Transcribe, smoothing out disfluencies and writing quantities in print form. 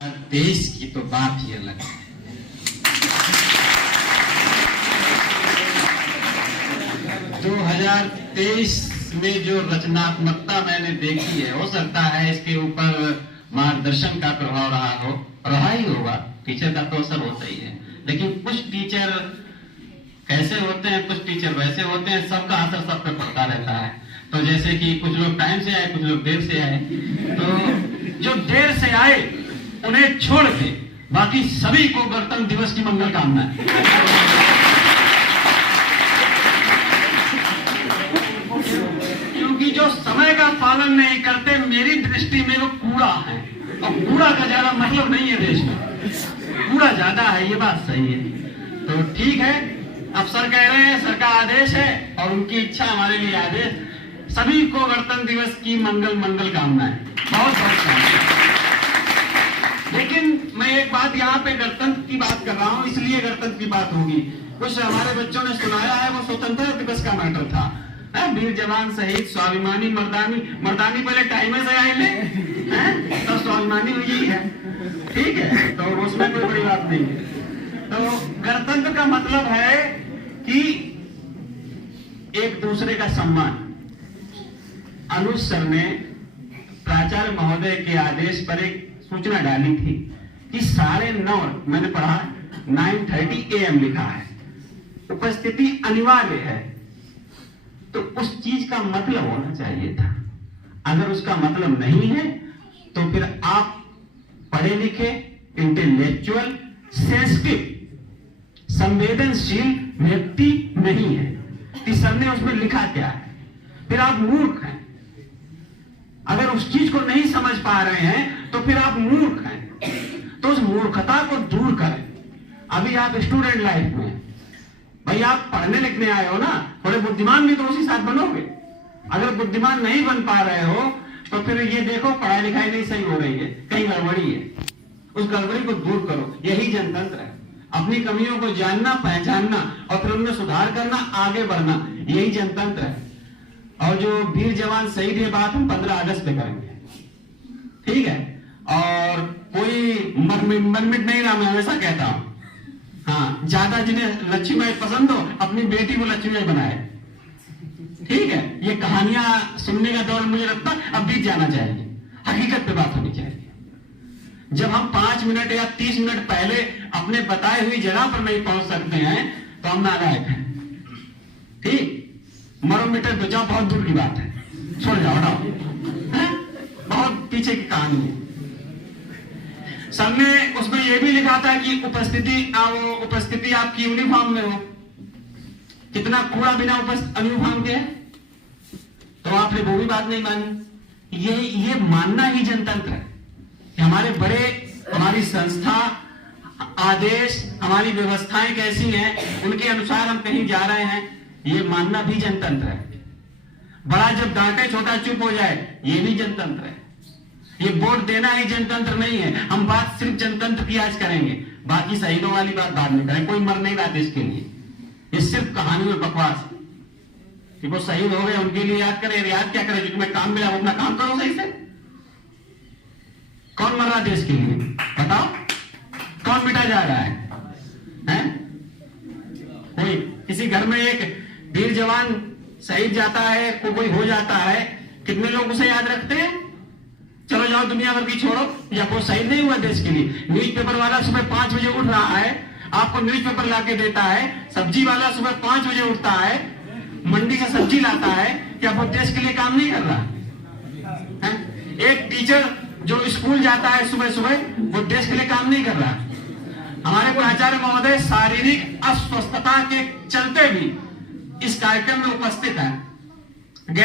देश की तो बात ही अलग है। 2023 में जो रचनात्मकता मैंने देखी है, हो सकता है इसके ऊपर मार्गदर्शन का प्रभाव रहा ही होगा। टीचर का तो असर होता ही है, लेकिन कुछ टीचर कैसे होते हैं, कुछ टीचर वैसे होते हैं, सबका असर सब पे पड़ता रहता है। तो जैसे कि कुछ लोग टाइम से आए, कुछ लोग देर से आए, तो जो देर से आए उन्हें छोड़ के बाकी सभी को गणतंत्र दिवस की मंगल कामनाएं। क्योंकि जो समय का पालन नहीं करते, मेरी दृष्टि में वो कूड़ा है, और कूड़ा का ज्यादा मतलब नहीं है देश में, कूड़ा ज्यादा है, ये बात सही है। तो ठीक है, अब सर कह रहे हैं, सर का आदेश है और उनकी इच्छा हमारे लिए आदेश। सभी को गणतंत्र दिवस की मंगल कामनाएं, बहुत बहुत। लेकिन मैं एक बात यहाँ पे गणतंत्र की बात कर रहा हूँ, इसलिए गणतंत्र की बात होगी। कुछ हमारे बच्चों ने सुनाया है, वो स्वतंत्रता दिवस का मैटर था। वीर जवान शहीद स्वाभिमानी मर्दानी पहले टाइम से आए ले, तो स्वाभिमानी हुई है, ठीक है, तो उसमें कोई बड़ी बात नहीं है। तो गणतंत्र का मतलब है कि एक दूसरे का सम्मान। अनुज सर ने प्राचार्य महोदय के आदेश पर एक सूचना डाली थी कि 9:30, मैंने पढ़ा 9:30 AM लिखा है, उपस्थिति अनिवार्य है। तो उस चीज का मतलब होना चाहिए था। अगर उसका मतलब नहीं है तो फिर आप पढ़े लिखे, इंटेलेक्चुअल, सेंसिटिव, संवेदनशील व्यक्ति नहीं है। सर ने उसमें लिखा क्या है, फिर आप मूर्ख हैं। अगर उस चीज को नहीं समझ पा रहे हैं तो फिर आप मूर्ख हैं। तो उस मूर्खता को दूर करें। अभी आप स्टूडेंट लाइफ में, भाई आप पढ़ने लिखने आए हो ना, थोड़े बुद्धिमान भी तो उसी साथ बनोगे। अगर बुद्धिमान नहीं बन पा रहे हो तो फिर ये देखो पढ़ाई लिखाई नहीं सही हो रही है, कहीं गड़बड़ी है, उस गड़बड़ी को दूर करो। यही जनतंत्र है, अपनी कमियों को जानना, पहचानना और फिर उनमें सुधार करना, आगे बढ़ना, यही जनतंत्र है। और जो वीर जवान शहीद, ये बात हम 15 अगस्त पे करेंगे, ठीक है। और कोई मनमिट नहीं रहा, मैं हमेशा कहता हूं। हाँ, ज्यादा जिन्हें लक्ष्मीबाई पसंद हो, अपनी बेटी को लक्ष्मीबाई बनाए, ठीक है। ये कहानियां सुनने का दौर मुझे लगता है अब बीत जाना चाहिए, हकीकत पे बात होनी चाहिए। जब हम 5 मिनट या 30 मिनट पहले अपने बताए हुई जगह पर नहीं पहुंच सकते हैं तो हम नालायक हैं, ठीक। मरो मिटे बचाओ बहुत दूर की बात है, छोड़ जाओ, हटाओ, बहुत पीछे की कहानी है। सर ने उसमें यह भी लिखा था कि उपस्थिति आपकी यूनिफॉर्म में हो। कितना कूड़ा बिना यूनिफॉर्म के है, तो आपने वो भी बात नहीं मानी। ये मानना ही जनतंत्र है कि हमारे बड़े, हमारी संस्था, आदेश, हमारी व्यवस्थाएं कैसी हैं, उनके अनुसार हम कहीं जा रहे हैं, ये मानना भी जनतंत्र है। बड़ा जब डांटे छोटा चुप हो जाए, ये भी जनतंत्र है। ये वोट देना ही जनतंत्र नहीं है। हम बात सिर्फ जनतंत्र की आज करेंगे, बाकी शहीदों वाली बात बाद में करें। कोई मर नहीं रहा देश के लिए, ये सिर्फ कहानी में बकवास है कि वो शहीद हो गए, उनके लिए याद करें। याद क्या करें, जो तुम्हें काम मिला वो अपना काम करो सही से। कौन मर रहा देश के लिए, बताओ, कौन मिटा जा रहा है? कोई किसी घर में एक वीर जवान शहीद जाता है, कोई हो जाता है, कितने लोग उसे याद रखते हैं? चलो जाओ दुनिया भर की छोड़ो, या वो शहीद नहीं हुआ देश के लिए। न्यूज़पेपर वाला सुबह 5 बजे उठ रहा है, आपको न्यूज़पेपर लाके देता है। सब्जी वाला सुबह 5 बजे उठता है, मंडी से सब्जी लाता है, क्या वो देश के लिए काम नहीं कर रहा है? एक टीचर जो स्कूल जाता है सुबह सुबह, वो देश के लिए काम नहीं कर रहा। हमारे प्राचार्य महोदय शारीरिक अस्वस्थता के चलते भी इस कार्यक्रम में उपस्थित है।